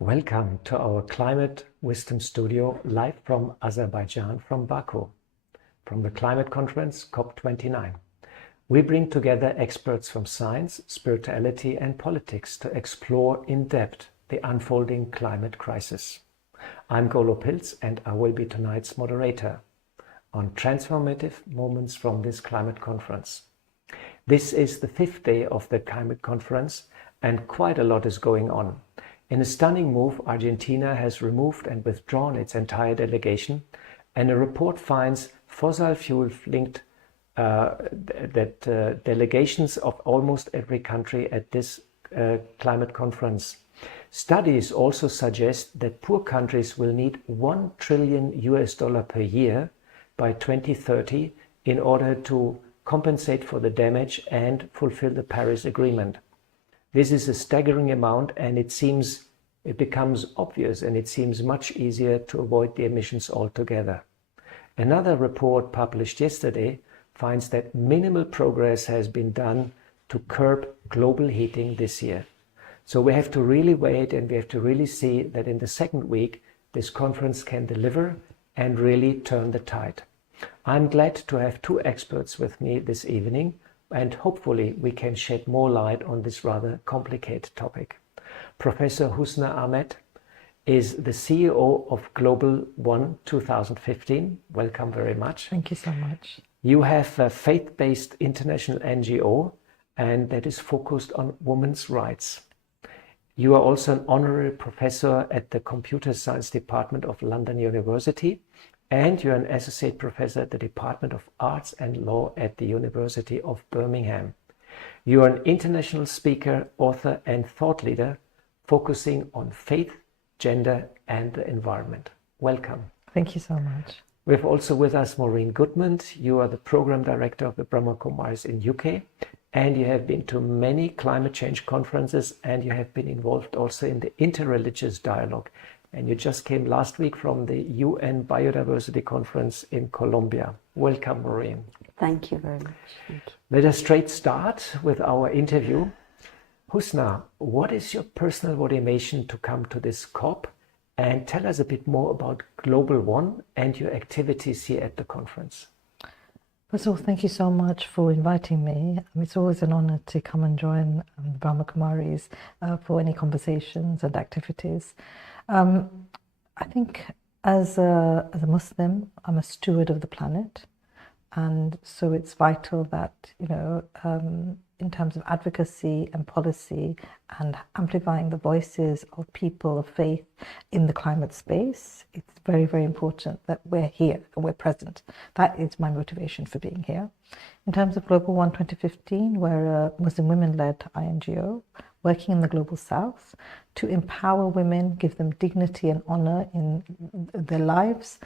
Welcome to our Climate Wisdom Studio, live from Azerbaijan, from Baku, from the climate conference COP29. We bring together experts from science, spirituality and politics to explore in depth the unfolding climate crisis. I'm Golo Pilz and I will be tonight's moderator on transformative moments from this climate conference. This is the 5th day of the climate conference and quite a lot is going on. In a stunning move, Argentina has removed and withdrawn its entire delegation, and a report finds fossil fuel-linked delegations of almost every country at this climate conference. Studies also suggest that poor countries will need $1 trillion per year by 2030 in order to compensate for the damage and fulfill the Paris Agreement. This is a staggering amount, and it becomes obvious and it seems much easier to avoid the emissions altogether. Another report published yesterday finds that minimal progress has been done to curb global heating this year. So we have to really wait and we have to really see that in the second week this conference can deliver and really turn the tide. I'm glad to have two experts with me this evening, and hopefully we can shed more light on this rather complicated topic. Professor Husna Ahmad is the CEO of Global 2015. Welcome very much. Thank you so much. You have a faith-based international NGO and that is focused on women's rights. You are also an honorary professor at the Computer Science Department of London University, and you're an associate professor at the Department of Arts and Law at the University of Birmingham. You are an international speaker, author and thought leader focusing on faith, gender and the environment. Welcome. Thank you so much. We have also with us Maureen Goodman. You are the program director of the Brahma Kumaris in UK, and you have been to many climate change conferences, and you have been involved also in the interreligious dialogue. And you just came last week from the UN Biodiversity Conference in Colombia. Welcome, Maureen. Thank you very much. Thank you. Let us straight start with our interview. Husna, what is your personal motivation to come to this COP? And tell us a bit more about Global One and your activities here at the conference. First of all, thank you so much for inviting me. It's always an honor to come and join the Brahma Kumaris for any conversations and activities. I think as a Muslim, I'm a steward of the planet. And so it's vital that, in terms of advocacy and policy and amplifying the voices of people of faith in the climate space, it's very, very important that we're here and we're present. That is my motivation for being here. In terms of Global One 2015, we're a Muslim women-led INGO working in the Global South to empower women, give them dignity and honor in their lives,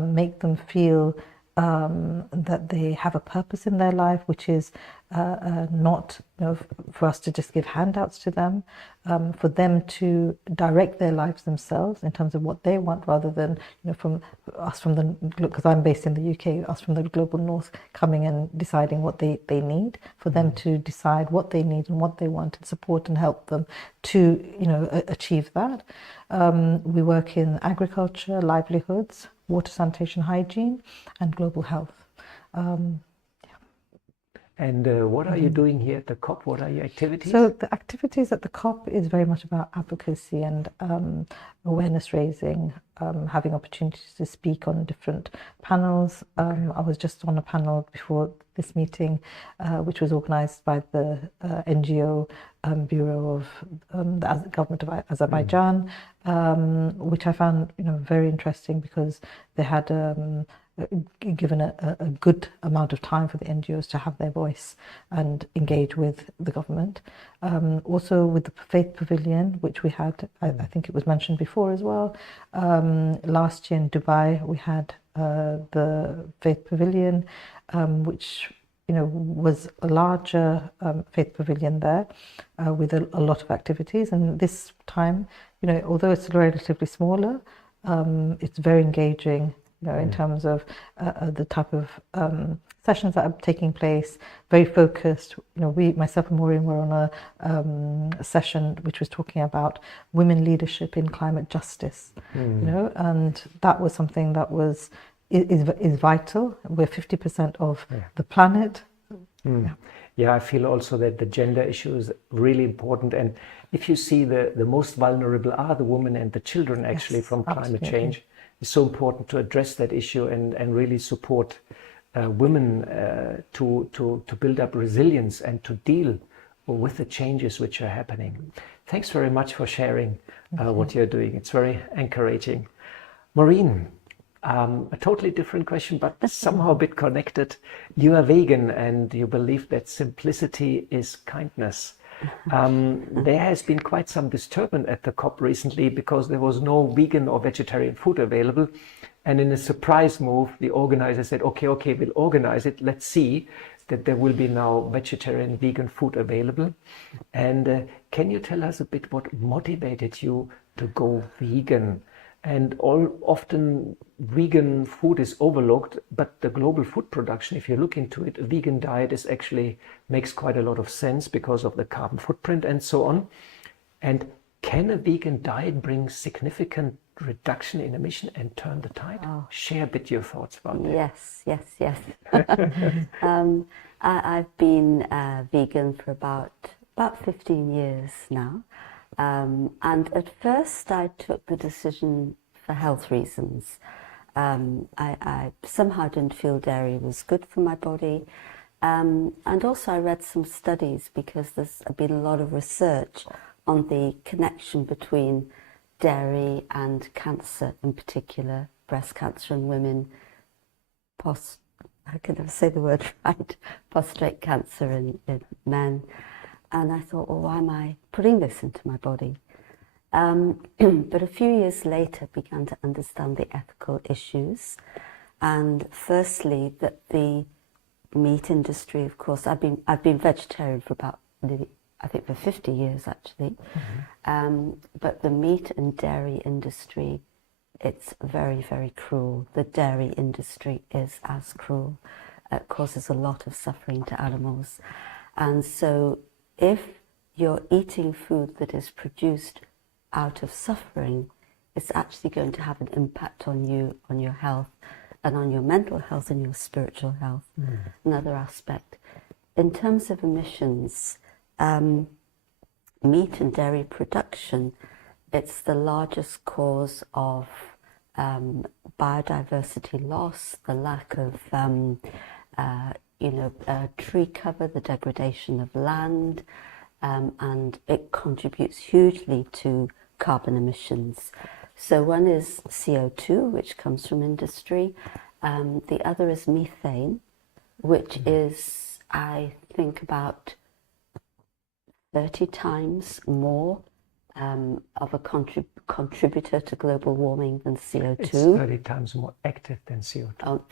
make them feel that they have a purpose in their life, which is not for us to just give handouts to them, for them to direct their lives themselves in terms of what they want, rather than from the, because I'm based in the UK, us from the global north coming and deciding what they need, for them to decide what they need and what they want and support and help them to achieve that. We work in agriculture, livelihoods, water, sanitation, hygiene, and global health. And what are you doing here at the COP? What are your activities? So the activities at the COP is very much about advocacy and awareness raising, having opportunities to speak on different panels. I was just on a panel before this meeting, which was organized by the NGO Bureau of the government of Azerbaijan, which I found very interesting because they had given a good amount of time for the NGOs to have their voice and engage with the government. Also with the Faith Pavilion, which we had, I think it was mentioned before as well. Last year in Dubai, we had the Faith Pavilion, which was a larger faith pavilion there with a lot of activities. And this time, although it's relatively smaller, it's very engaging. In terms of the type of sessions that are taking place, very focused. You know, myself and Maureen were on a session which was talking about women leadership in climate justice. You know, and that was something that is vital. We're 50% of the planet. Yeah, I feel also that the gender issue is really important. And if you see the most vulnerable are the women and the children actually from climate change, it's so important to address that issue and really support women to build up resilience and to deal with the changes which are happening. Thanks very much for sharing what you're doing. It's very encouraging. Maureen, a totally different question, but somehow a bit connected. You are vegan and you believe that simplicity is kindness. There has been quite some disturbance at the COP recently because there was no vegan or vegetarian food available. And in a surprise move, the organizer said, okay, we'll organize it. Let's see that there will be now vegetarian, vegan food available. And can you tell us a bit what motivated you to go vegan? And often vegan food is overlooked, but the global food production, if you look into it, a vegan diet is actually makes quite a lot of sense because of the carbon footprint and so on. And can a vegan diet bring significant reduction in emission and turn the tide? Share a bit your thoughts about that. Yes. I've been vegan for about 15 years now. And at first I took the decision for health reasons. I somehow didn't feel dairy was good for my body. And also I read some studies because there's been a lot of research on the connection between dairy and cancer, in particular breast cancer in women, I can never say the word right, prostate cancer in men. And I thought, well, why am I putting this into my body? But a few years later, I began to understand the ethical issues. And firstly, that the meat industry, of course, I've been vegetarian for about, I think for 50 years actually. But the meat and dairy industry, it's very, very cruel. The dairy industry is as cruel. It causes a lot of suffering to animals. And so if you're eating food that is produced out of suffering, it's actually going to have an impact on you, on your health, and on your mental health and your spiritual health. Another aspect. In terms of emissions, meat and dairy production, it's the largest cause of biodiversity loss, the lack of tree cover, the degradation of land, and it contributes hugely to carbon emissions. So one is CO2, which comes from industry. The other is methane, which is, I think, about 30 times more of a contributor to global warming than CO2. It's 30 times more active than CO2. Oh,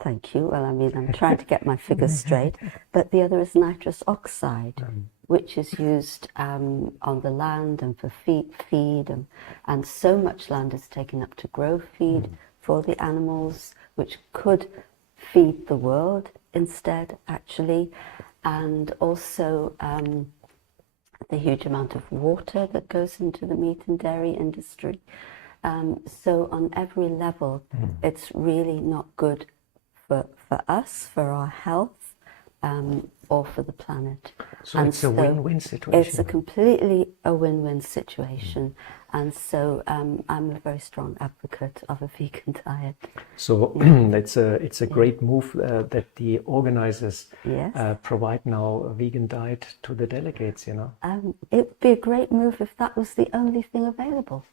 thank you. Well, I mean, I'm trying to get my figures straight. But the other is nitrous oxide, which is used on the land and for feed. And so much land is taken up to grow feed for the animals, which could feed the world instead, actually. And also the huge amount of water that goes into the meat and dairy industry. So on every level, it's really not good for us, for our health, or for the planet. So it's a win-win situation. It's completely a win-win situation. And so I'm a very strong advocate of a vegan diet. So it's a great move that the organizers provide now a vegan diet to the delegates, you know. It would be a great move if that was the only thing available.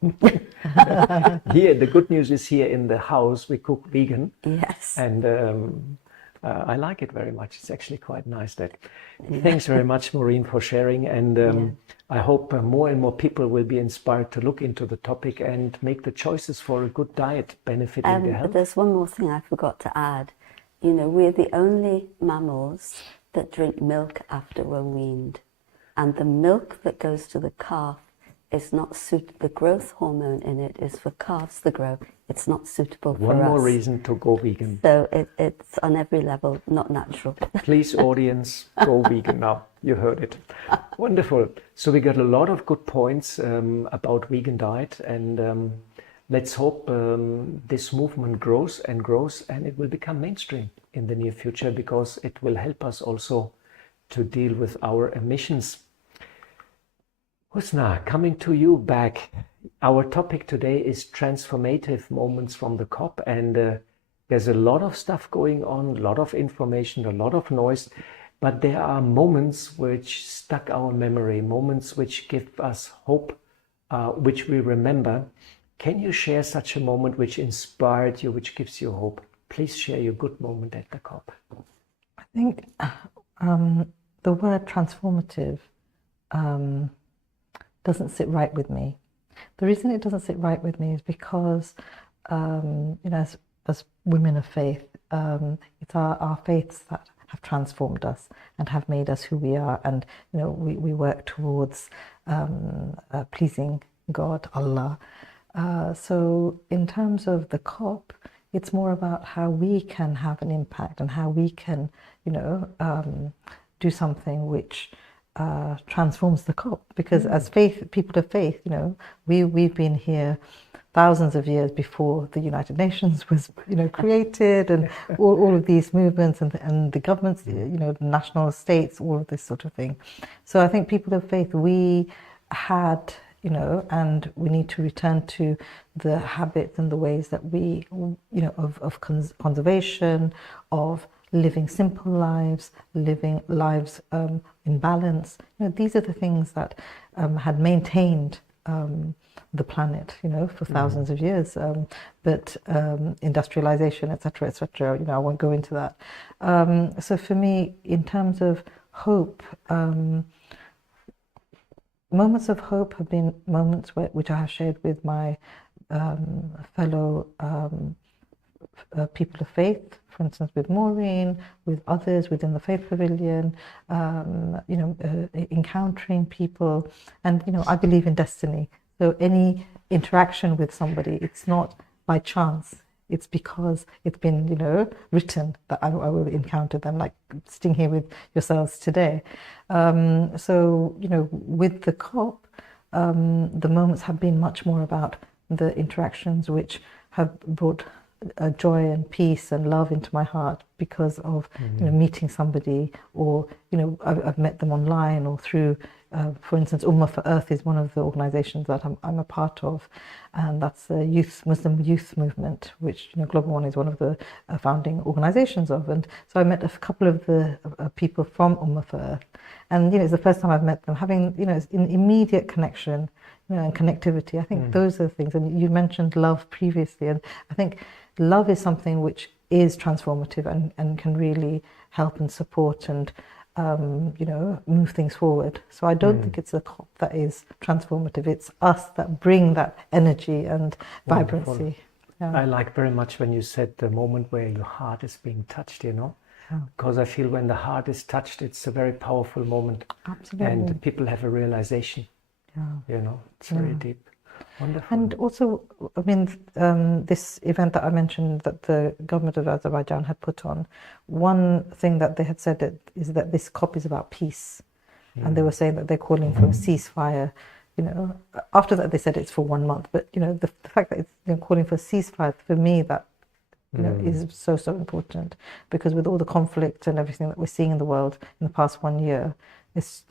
Here, the good news is here in the house we cook vegan. Yes. And I like it very much. It's actually quite nice. Thanks very much, Maureen, for sharing. And I hope more and more people will be inspired to look into the topic and make the choices for a good diet benefiting their health. But there's one more thing I forgot to add. You know, we're the only mammals that drink milk after we're weaned. And the milk that goes to the calf is not the growth hormone in it is for calves to grow. It's not suitable for us. One more reason to go vegan. So it's on every level not natural. Please, audience, go vegan now. You heard it. Wonderful. So we got a lot of good points about vegan diet, and let's hope this movement grows and grows, and it will become mainstream in the near future, because it will help us also to deal with our emissions. Husna, coming to you back. Our topic today is transformative moments from the COP, and there's a lot of stuff going on, a lot of information, a lot of noise, but there are moments which stuck our memory, moments which give us hope, which we remember. Can you share such a moment which inspired you, which gives you hope? Please share your good moment at the COP. I think the word transformative doesn't sit right with me. The reason it doesn't sit right with me is because, as women of faith, it's our faiths that have transformed us and have made us who we are, and we work towards pleasing God, Allah. So in terms of the COP, it's more about how we can have an impact and how we can, do something which transforms the COP. Because as people of faith, we've been here thousands of years before the United Nations was, created, and all of these movements and the governments, national states, all of this sort of thing. So I think people of faith, we had, and we need to return to the habits and the ways that we, of conservation, of living simple lives, living lives in balance. These are the things that had maintained the planet, for thousands of years. But industrialization, etc., I won't go into that. So for me, in terms of hope, moments of hope have been moments which I have shared with my fellow people of faith, for instance, with Maureen, with others within the Faith Pavilion, encountering people. And, I believe in destiny. So any interaction with somebody, it's not by chance. It's because it's been, written that I will encounter them, like sitting here with yourselves today. So, with the COP, the moments have been much more about the interactions which have brought joy and peace and love into my heart because of meeting somebody, or I've met them online or through for instance, Ummah for Earth is one of the organizations that I'm a part of, and that's a Muslim youth movement, which Global One is one of the founding organizations of. And so I met a couple of the people from Ummah for Earth, and it's the first time I've met them, having an immediate connection, and connectivity. I think those are the things. And you mentioned love previously, and I think love is something which is transformative and can really help and support and move things forward. So I don't think it's the COP that is transformative. It's us that bring that energy and vibrancy. Yeah. I like very much when you said the moment where your heart is being touched, because I feel when the heart is touched, it's a very powerful moment. Absolutely. And people have a realization. It's very deep. Wonderful. And also, I mean, this event that I mentioned that the government of Azerbaijan had put on, one thing that they had said is that this COP is about peace. And they were saying that they're calling for a ceasefire. After that they said it's for 1 month. But, the fact that it's calling for a ceasefire, for me, that is so important. Because with all the conflict and everything that we're seeing in the world in the past 1 year, it's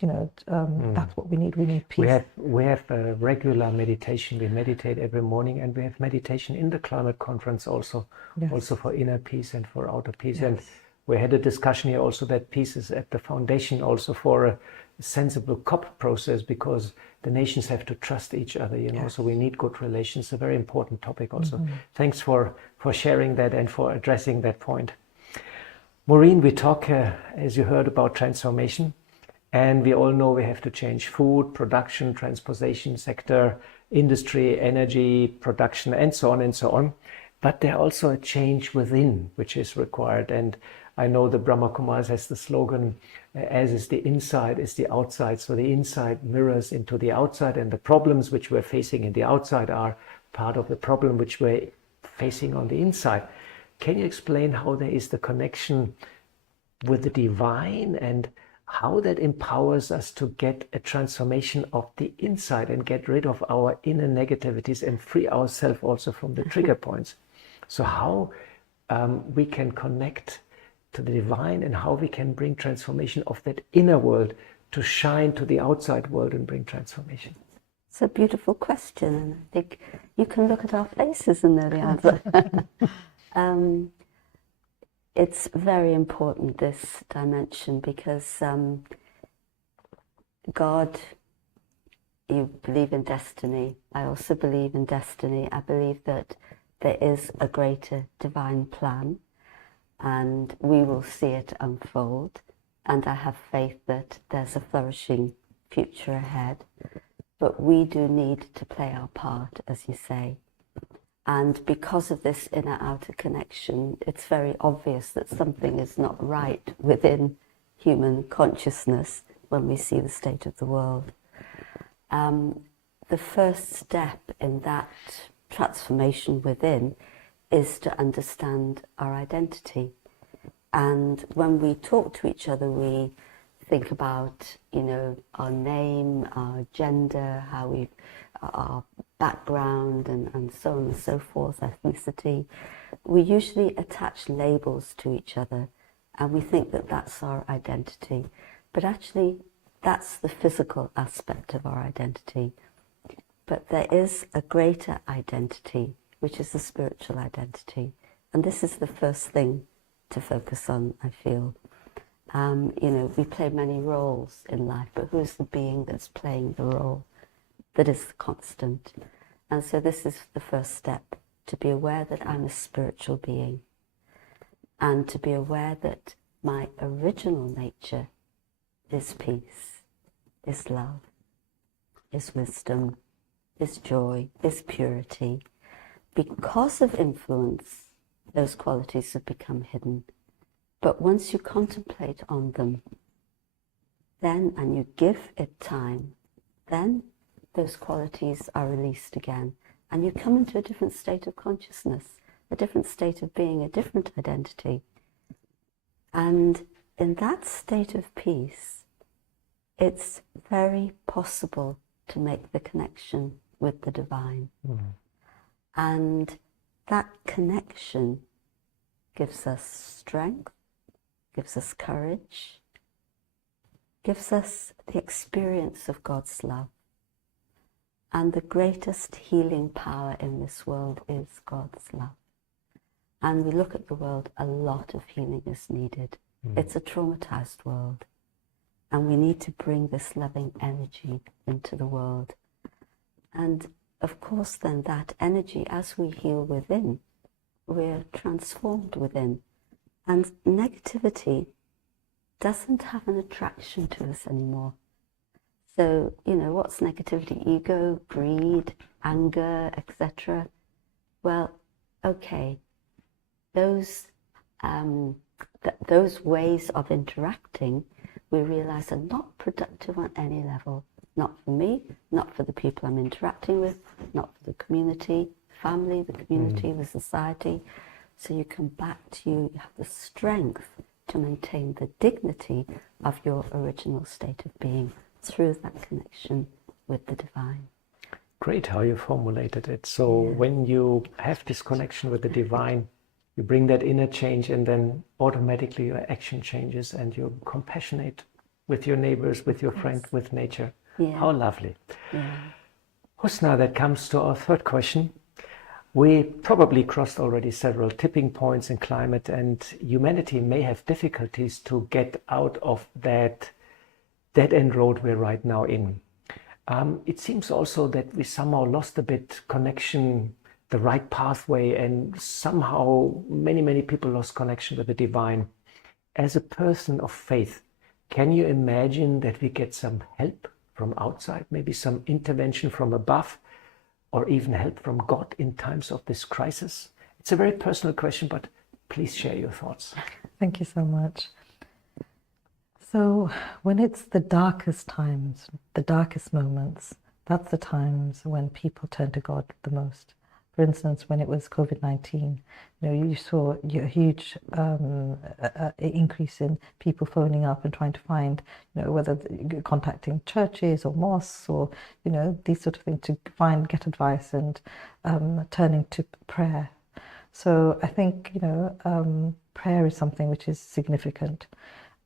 that's what we need. We need peace. We have a regular meditation. We meditate every morning, and we have meditation in the climate conference also, also for inner peace and for outer peace. Yes. And we had a discussion here also that peace is at the foundation also for a sensible COP process, because the nations have to trust each other. Yes. So we need good relations. A very important topic also. Thanks for sharing that and for addressing that point. Maureen, we talk as you heard about transformation. And we all know we have to change food, production, transportation sector, industry, energy, production, and so on and so on. But there's also a change within which is required. And I know the Brahma Kumaris has the slogan, as is the inside is the outside. So the inside mirrors into the outside, and the problems which we're facing in the outside are part of the problem which we're facing on the inside. Can you explain how there is the connection with the divine and how that empowers us to get a transformation of the inside and get rid of our inner negativities and free ourselves also from the trigger points? So how we can connect to the divine and how we can bring transformation of that inner world to shine to the outside world and bring transformation? It's a beautiful question, and I think you can look at our faces and know the answer. It's very important, this dimension, because God, you believe in destiny. I also believe in destiny. I believe that there is a greater divine plan, and we will see it unfold. And I have faith that there's a flourishing future ahead. But we do need to play our part, as you say. And because of this inner-outer connection, it's very obvious that something is not right within human consciousness when we see the state of the world. The first step in that transformation within is to understand our identity. And when we talk to each other, we think about, our name, our gender, our background, and so on and so forth, ethnicity. We usually attach labels to each other, and we think that that's our identity. But actually, that's the physical aspect of our identity. But there is a greater identity, which is the spiritual identity. And this is the first thing to focus on, I feel. We play many roles in life, but who's the being that's playing the role that is constant? And so this is the first step, to be aware that I'm a spiritual being, and to be aware that my original nature is peace, is love, is wisdom, is joy, is purity. Because of influence, those qualities have become hidden. But once you contemplate on them, then, and you give it time, then those qualities are released again. And you come into a different state of consciousness, a different state of being, a different identity. And in that state of peace, it's very possible to make the connection with the divine. And that connection gives us strength, gives us courage, gives us the experience of God's love. And the greatest healing power in this world is God's love. And we look at the world, a lot of healing is needed. It's a traumatized world. And we need to bring this loving energy into the world. And of course then that energy, as we heal within, we're transformed within. And negativity doesn't have an attraction to us anymore. So, what's negativity? Ego, greed, anger, etc. Well, okay, those ways of interacting, we realize are not productive on any level. Not for me, not for the people I'm interacting with, not for the community, family, the community, the society. So you come back to you have the strength to maintain the dignity of your original state of being through that connection with the divine. Great how you formulated it. So when you have this connection with the divine, you bring that inner change, and then automatically your action changes and you're compassionate with your neighbors, with your friend, with nature. How lovely. Husna, that comes to our third question. We probably crossed already several tipping points in climate, and humanity may have difficulties to get out of that dead-end road we're right now in. It seems also that we somehow lost a bit connection, the right pathway, and somehow many people lost connection with the divine. As a person of faith, can you imagine that we get some help from outside, maybe some intervention from above, or even help from God in times of this crisis? It's a very personal question, but Please share your thoughts. Thank you so much. So when it's the darkest times, the darkest moments, that's the times when people turn to God the most. For instance, when it was COVID-19, you saw a huge increase in people phoning up and trying to find, whether contacting churches or mosques or, these sort of things to get advice and turning to prayer. So I think, prayer is something which is significant.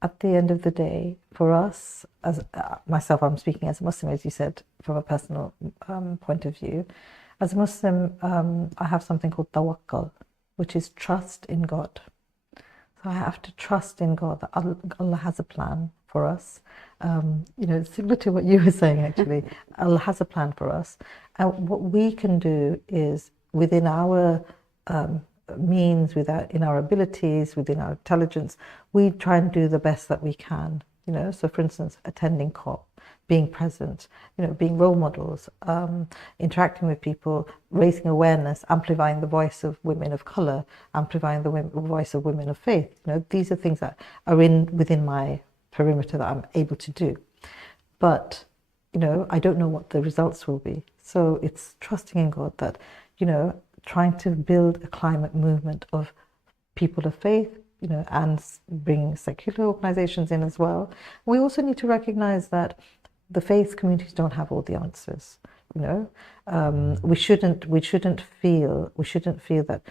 At the end of the day, for us, as myself, I'm speaking as a Muslim, as you said, from a personal point of view. As a Muslim, I have something called tawakkul, which is trust in God. So I have to trust in God that Allah has a plan for us. Similar to what you were saying, actually, Allah has a plan for us. And what we can do is, within our means, in our abilities, within our intelligence, we try and do the best that we can. So for instance, attending COP, being present, being role models, interacting with people, raising awareness, amplifying the voice of women of colour, amplifying the voice of women of faith. These are things that are within my perimeter that I'm able to do. But, I don't know what the results will be. So it's trusting in God that, trying to build a climate movement of people of faith, and bring secular organizations in as well. We also need to recognize that the faith communities don't have all the answers. We shouldn't feel that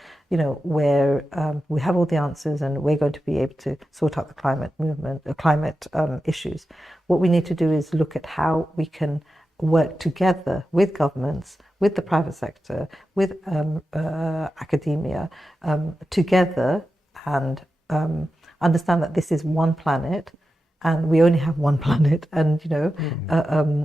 we have all the answers and we're going to be able to sort out the climate movement, climate issues. What we need to do is look at how we can work together with governments, with the private sector, with academia, together, and understand that this is one planet and we only have one planet, and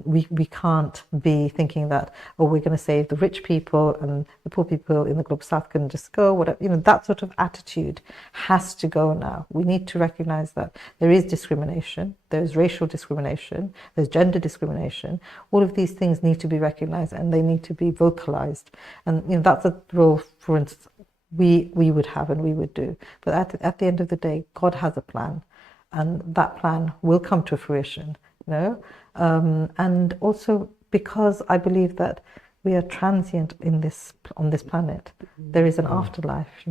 we can't be thinking that, we're going to save the rich people and the poor people in the global south can just go, whatever. That sort of attitude has to go now. We need to recognize that there is discrimination, there's racial discrimination, there's gender discrimination. All of these things need to be recognized and they need to be vocalized, and that's a role, for instance, we would have and we would do. But at the end of the day, God has a plan, and that plan will come to fruition, and also because I believe that we are transient on this planet. There is an afterlife,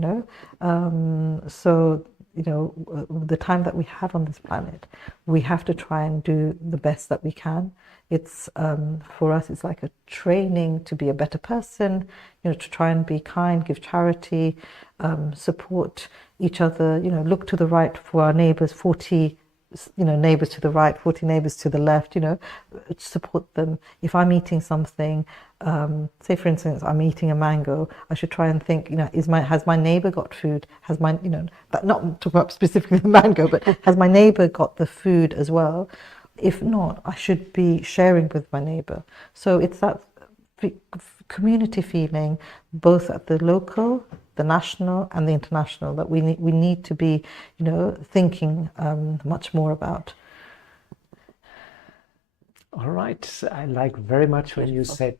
so the time that we have on this planet, we have to try and do the best that we can. It's for us, it's like a training to be a better person, to try and be kind, give charity, support each other, look to the right for our neighbors, 40 neighbors to the right, 40 neighbors to the left, support them. If I'm eating something, say for instance, I'm eating a mango, I should try and think, has my neighbor got food? Has my, not talk about specifically the mango, but has my neighbor got the food as well? If not, I should be sharing with my neighbor. So it's that community feeling, both at the local, the national and the international, that we need to be, thinking much more about. All right. I like very much when you said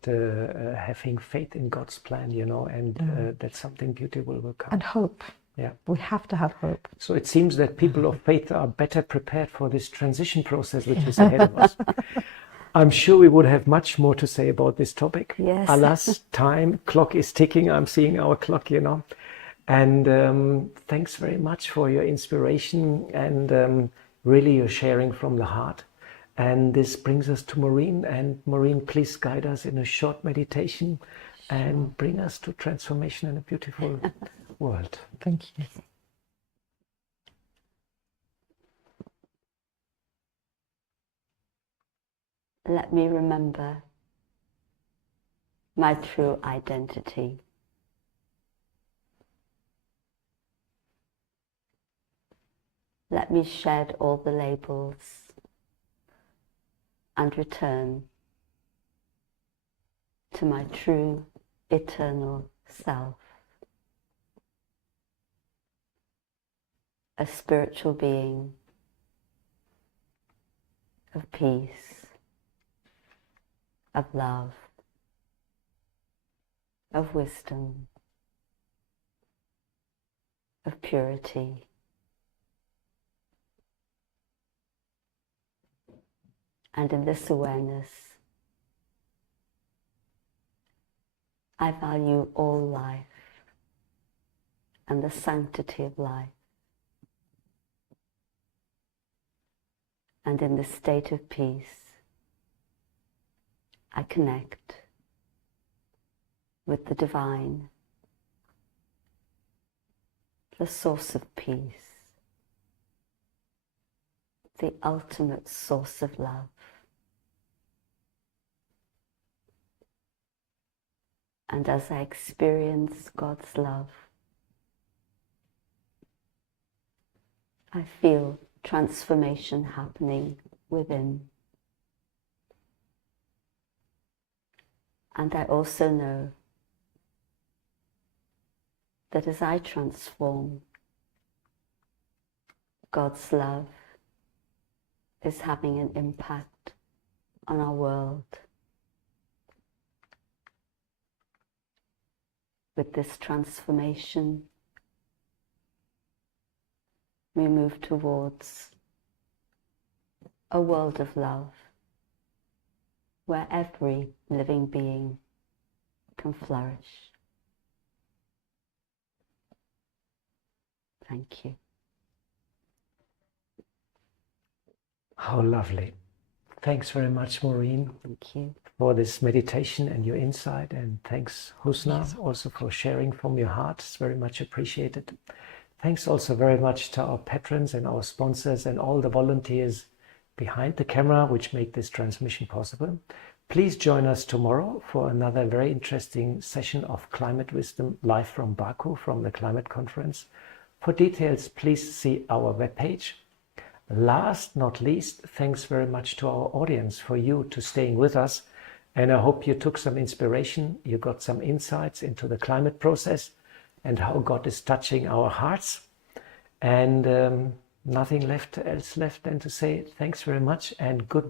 having faith in God's plan, and that something beautiful will come. And hope. Yeah. We have to have hope. So it seems that people of faith are better prepared for this transition process which is ahead of us. I'm sure we would have much more to say about this topic. Yes. Alas, clock is ticking. I'm seeing our clock, And thanks very much for your inspiration and really your sharing from the heart. And this brings us to Maureen. And Maureen, please guide us in a short meditation and bring us to transformation in a beautiful world. Thank you. Let me remember my true identity. Let me shed all the labels and return to my true eternal self. A spiritual being of peace, of love, of wisdom, of purity. And in this awareness, I value all life and the sanctity of life. And in this state of peace, I connect with the divine, the source of peace, the ultimate source of love. And as I experience God's love, I feel transformation happening within. And I also know that as I transform, God's love is having an impact on our world. With this transformation, we move towards a world of love where every living being can flourish. Thank you. How lovely. Thanks very much, Maureen. Thank you. For this meditation and your insight, and thanks Husna also for sharing from your heart. It's very much appreciated. Thanks also very much to our patrons and our sponsors and all the volunteers behind the camera which make this transmission possible. Please join us tomorrow for another very interesting session of Climate Wisdom live from Baku, from the Climate Conference. For details, please see our webpage. Last not least, thanks very much to our audience for you to staying with us. And I hope you took some inspiration, you got some insights into the climate process and how God is touching our hearts. And nothing else left than to say thanks very much and goodbye.